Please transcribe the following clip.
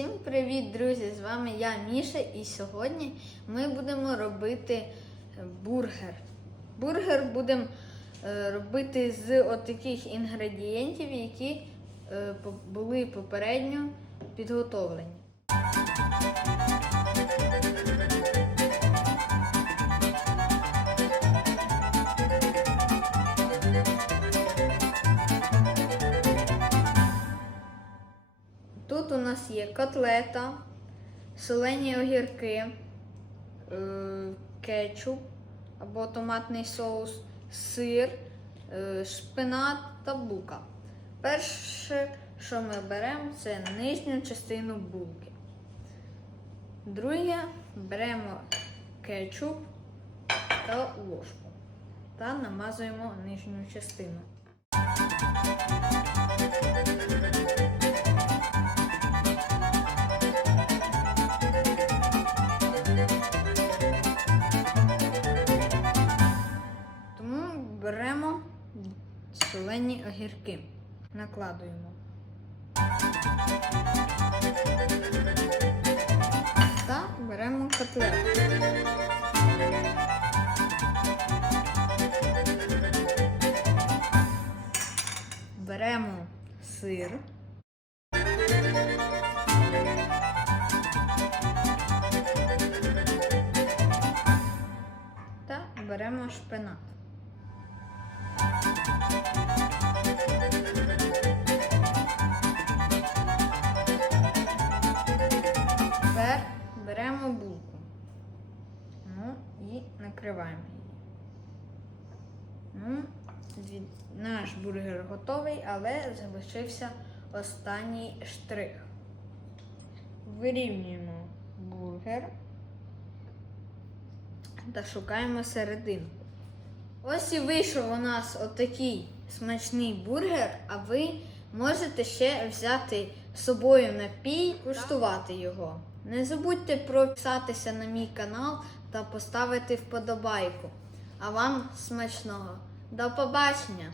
Всім привіт, друзі! З вами я Міша, і сьогодні ми будемо робити е, бургер. Бургер будемо е, робити з отаких інгредієнтів, які е, були попередньо підготовлені. Тут у нас є котлета, солені огірки, е, кетчуп або томатний соус, сир, е, шпинат та булка. Перше, що ми беремо, це нижню частину булки. Друге, беремо кетчуп та ложку та намазуємо нижню частину. Беремо солені огірки, накладуємо. Та беремо котлету. Беремо сир. Та беремо шпинат. Тепер беремо булку. Ну і накриваємо її. Ну, наш бургер готовий, але залишився останній штрих. Вирівнюємо бургер та шукаємо серединку. Ось і вийшов у нас отакий смачний бургер, а ви можете ще взяти з собою напій, куштувати його. Не забудьте прописатися на мій канал та поставити вподобайку. А вам смачного. До побачення!